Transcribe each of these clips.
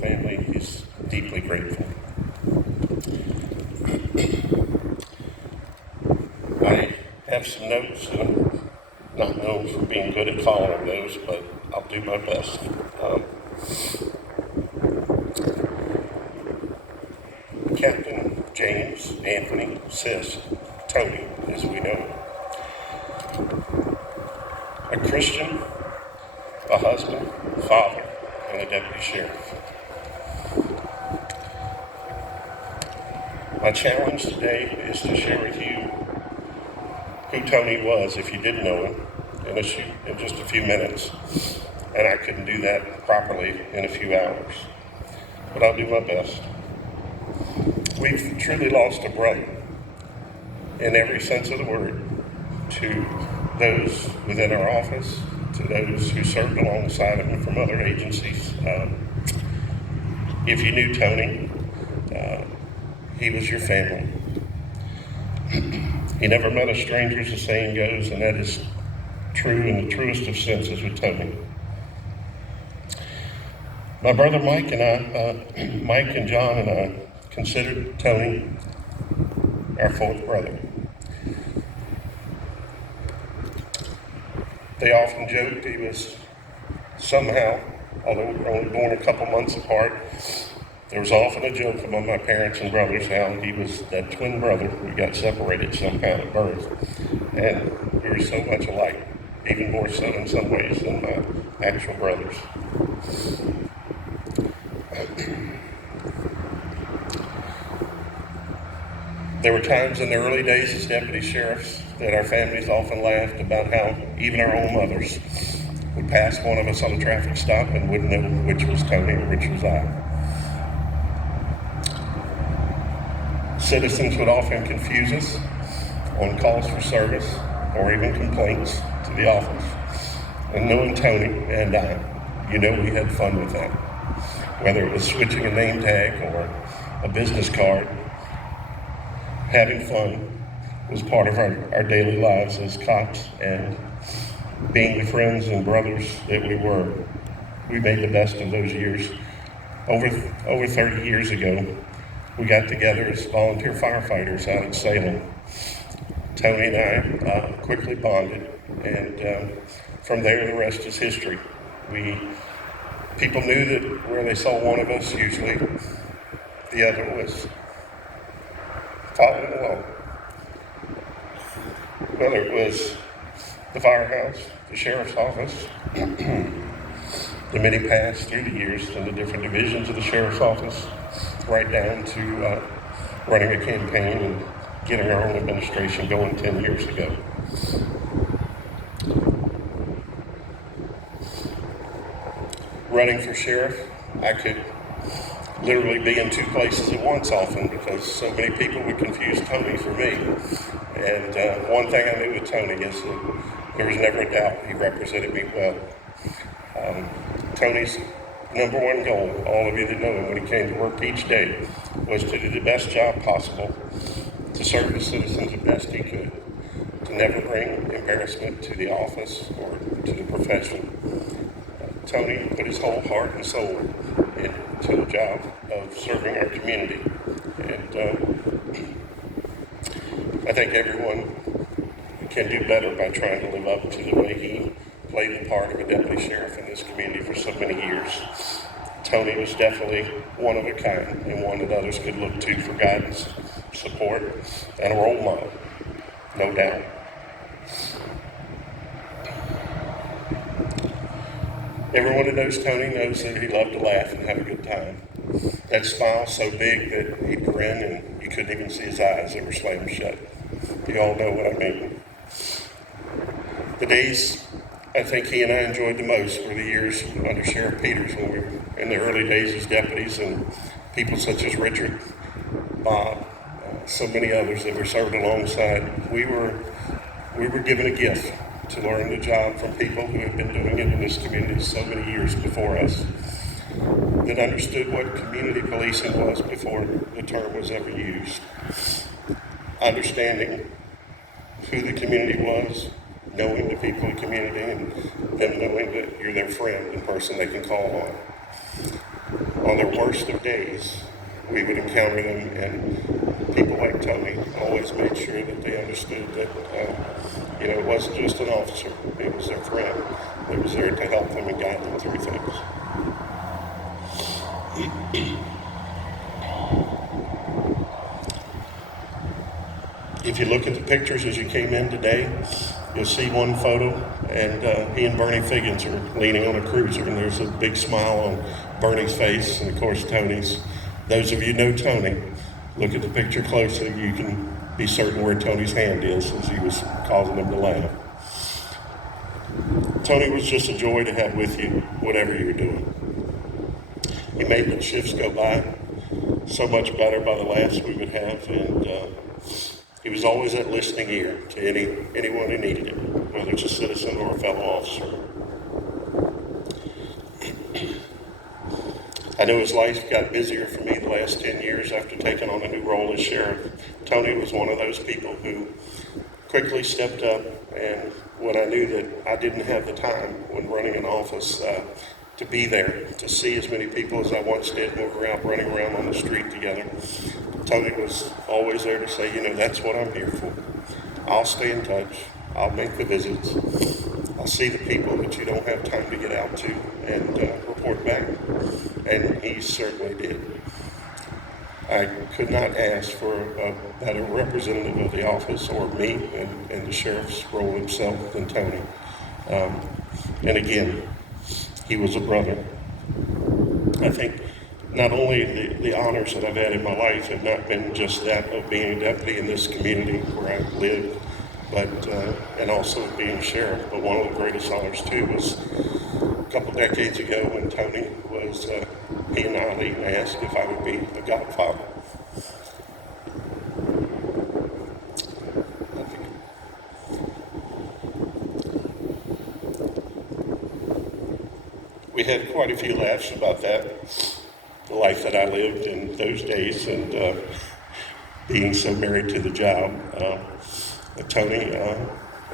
family is deeply grateful. I have some notes, and I'm not known for being good at following those, but I'll do my best. Captain James Anthony Sis, Tony, as we know him. A Christian, a husband, father, and a deputy sheriff. My challenge today is to share with you who Tony was, if you didn't know him, in just a few minutes. And I couldn't do that properly in a few hours. But I'll do my best. We've truly lost a brother, in every sense of the word, to those within our office, to those who served alongside him from other agencies. If you knew Tony, he was your family. He never met a stranger, as the saying goes, and that is true in the truest of senses with Tony. My brother Mike and John and I considered Tony our fourth brother. They often joked he was somehow, although we were only born a couple months apart, there was often a joke among my parents and brothers how he was that twin brother who got separated somehow at birth. And we were so much alike, even more so in some ways than my actual brothers. There were times in the early days as deputy sheriffs that our families often laughed about how even our own mothers would pass one of us on a traffic stop and wouldn't know which was Tony or which was I. Citizens would often confuse us on calls for service or even complaints to the office. And knowing Tony and I, you know we had fun with that. Whether it was switching a name tag or a business card, having fun was part of our daily lives as cops, and being the friends and brothers that we were, we made the best of those years. Over 30 years ago, we got together as volunteer firefighters out in Salem. Tony and I quickly bonded, and from there the rest is history. People knew that where they saw one of us, usually the other was following along. Whether it was the firehouse, the sheriff's office, the many paths through the years and the different divisions of the sheriff's office, right down to running a campaign and getting our own administration going 10 years ago. Running for sheriff, I could literally be in two places at once often because so many people would confuse Tony for me. And one thing I knew with Tony is that there was never a doubt he represented me well. Tony's number one goal, all of you that know him when he came to work each day, was to do the best job possible, to serve the citizens the best he could, to never bring embarrassment to the office or to the profession. Tony put his whole heart and soul into the job of serving our community. And I think everyone can do better by trying to live up to the way he played the part of a deputy sheriff in this community for so many years. Tony was definitely one of a kind and one that others could look to for guidance, support, and a role model, no doubt. Everyone that knows Tony knows that he loved to laugh and have a good time. That smile so big that he'd grin and you couldn't even see his eyes, they were slammed shut. You all know what I mean. The days I think he and I enjoyed the most were the years under Sheriff Peters when we were in the early days as deputies, and people such as Richard, Bob, so many others that were served alongside. We were given a gift to learn the job from people who have been doing it in this community so many years before us, that understood what community policing was before the term was ever used. Understanding who the community was, knowing the people in the community, and them knowing that you're their friend and person they can call on. on their worst of days, we would encounter them, and people like Tony always made sure that they understood that, it wasn't just an officer, it was their friend that was there to help them and guide them through things. If you look at the pictures as you came in today, you'll see one photo, and he and Bernie Figgins are leaning on a cruiser, and there's a big smile on Bernie's face, and of course Tony's. Those of you know Tony, look at the picture closely. You can be certain where Tony's hand is, as he was causing them to laugh. Tony was just a joy to have with you, whatever you were doing. He made the shifts go by so much better by the laughs we would have, and he was always that listening ear to anyone who needed it, whether it's a citizen or a fellow officer. I know his life got busier for me the last 10 years after taking on a new role as sheriff. Tony was one of those people who quickly stepped up, and when I knew that I didn't have the time when running an office to be there, to see as many people as I once did when we were out running around on the street together, Tony was always there to say, that's what I'm here for. I'll stay in touch. I'll make the visits. I'll see the people that you don't have time to get out to and report back. And he certainly did. I could not ask for a better representative of the office, or me and the sheriff's role himself, than Tony. And again, he was a brother. I think not only the honors that I've had in my life have not been just that of being a deputy in this community where I live, but and also being sheriff. But one of the greatest honors too was a couple decades ago when Tony was, he and Ali asked if I would be the godfather. We had quite a few laughs about that, the life that I lived in those days, and being so married to the job. Tony,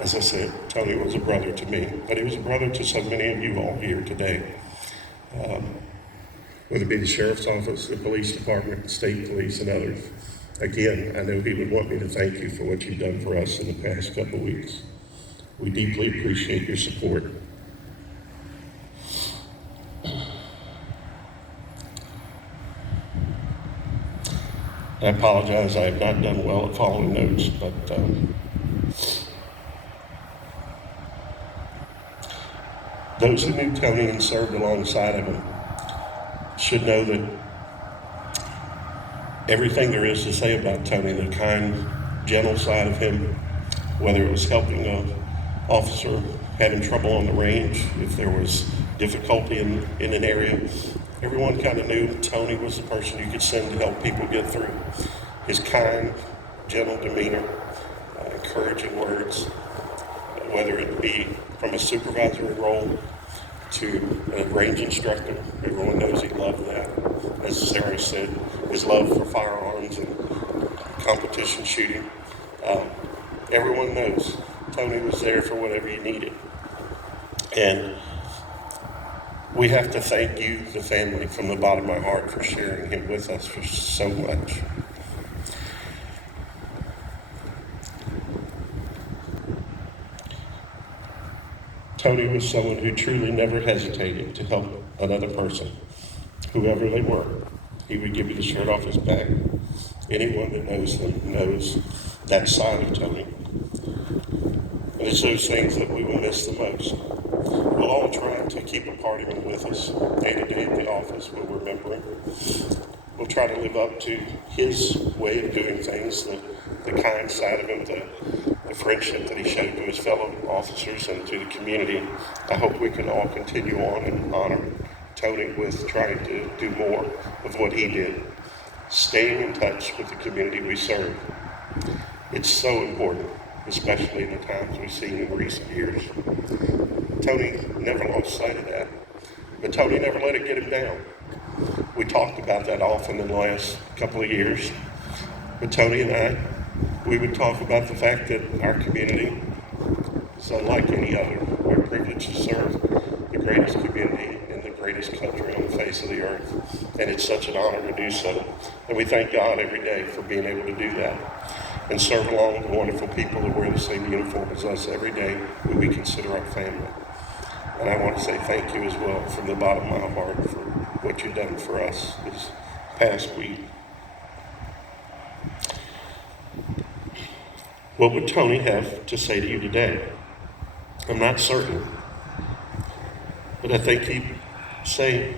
as I said, Tony was a brother to me, but he was a brother to so many of you all here today. Whether it be the sheriff's office, the police department, the state police, and others. Again, I know he would want me to thank you for what you've done for us in the past couple of weeks. We deeply appreciate your support. I apologize, I have not done well at following notes, but those who knew Tony and served alongside of him should know that everything there is to say about Tony, the kind, gentle side of him, whether it was helping an officer having trouble on the range, if there was difficulty in an area, everyone kind of knew Tony was the person you could send to help people get through. His kind, gentle demeanor, encouraging words, whether it be from a supervisory role to a range instructor. Everyone knows he loved that. As Sarah said, his love for firearms and competition shooting. Everyone knows Tony was there for whatever you needed. And we have to thank you, the family, from the bottom of my heart for sharing him with us for so much. Tony was someone who truly never hesitated to help another person, whoever they were. He would give you the shirt off his back. Anyone that knows him knows that side of Tony. And it's those things that we will miss the most. We'll all try to keep a part of him with us day to day at the office. We'll remember him. We'll try to live up to his way of doing things, the kind side of him, the friendship that he showed to his fellow officers and to the community. I hope we can all continue on and honor Tony with trying to do more of what he did, staying in touch with the community we serve. It's so important, especially in the times we've seen in recent years. Tony never lost sight of that, but Tony never let it get him down. We talked about that often in the last couple of years, but Tony and I, we would talk about the fact that our community is unlike any other. We're privileged to serve the greatest community in the greatest country on the face of the earth. And it's such an honor to do so. And we thank God every day for being able to do that and serve along the wonderful people that wear the same uniform as us every day who we consider our family. And I want to say thank you as well from the bottom of my heart for what you've done for us this past week. What would Tony have to say to you today? I'm not certain. But I think he'd say,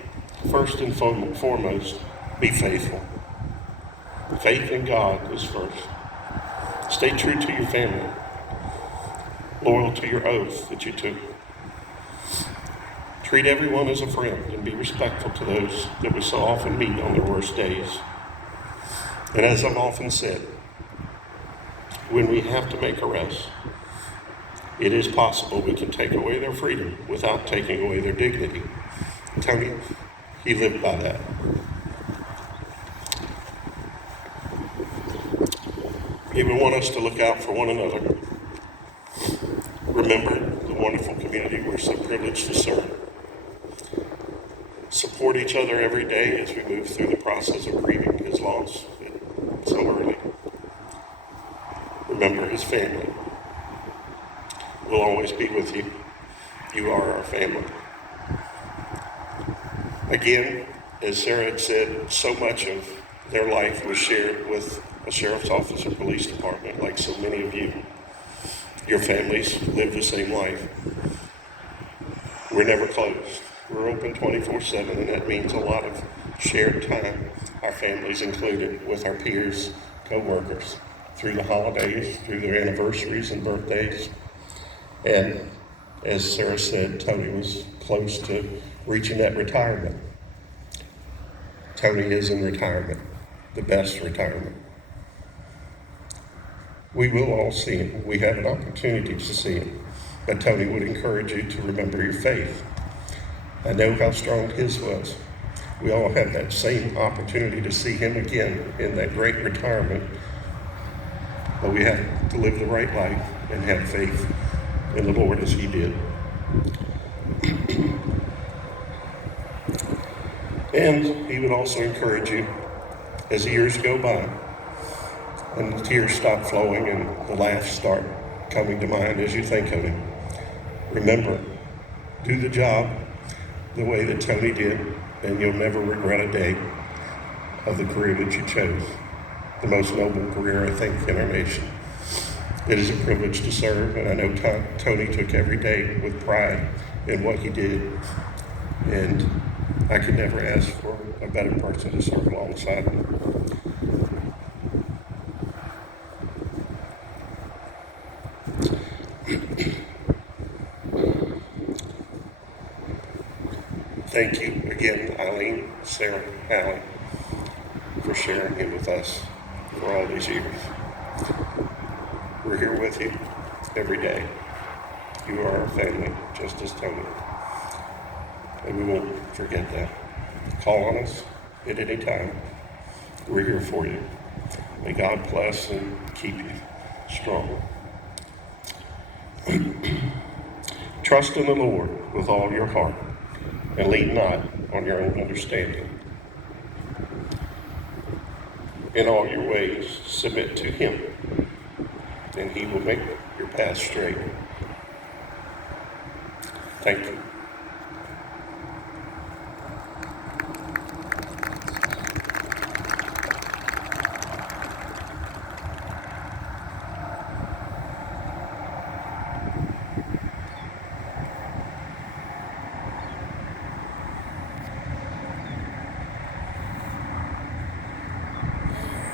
first and foremost, be faithful. Faith in God is first. Stay true to your family. Loyal to your oath that you took. Treat everyone as a friend and be respectful to those that we so often meet on their worst days. And as I've often said, when we have to make arrests, it is possible we can take away their freedom without taking away their dignity. Tony, he lived by that. He would want us to look out for one another. Remember the wonderful community we're so privileged to serve. Support each other every day as we move through the process of grieving his loss so early. Remember his family. We'll always be with you. You are our family. Again, as Sarah had said, so much of their life was shared with a sheriff's office or police department, like so many of you. Your families live the same life. We're never closed. We're open 24/7, and that means a lot of shared time, our families included, with our peers, co-workers, through the holidays, through their anniversaries and birthdays. And as Sarah said, Tony was close to reaching that retirement. Tony is in retirement, the best retirement. We will all see him. We have an opportunity to see him. But Tony would encourage you to remember your faith. I know how strong his was. We all have that same opportunity to see him again in that great retirement. But we have to live the right life and have faith in the Lord as he did. And he would also encourage you as the years go by and the tears stop flowing and the laughs start coming to mind as you think of him. Remember, do the job the way that Tony did, and you'll never regret a day of the career that you chose. The most noble career, I think, in our nation. It is a privilege to serve, and I know Tony took every day with pride in what he did, and I could never ask for a better person to serve alongside him. Thank you again, Eileen, Sarah, Allie, for sharing him with us for all these years. We're here with you every day. You are our family, just as Tony. And we won't forget that. Call on us at any time. We're here for you. May God bless and keep you strong. Trust in the Lord with all your heart, and lean not on your own understanding. In all your ways, submit to him, and he will make your path straight. Thank you.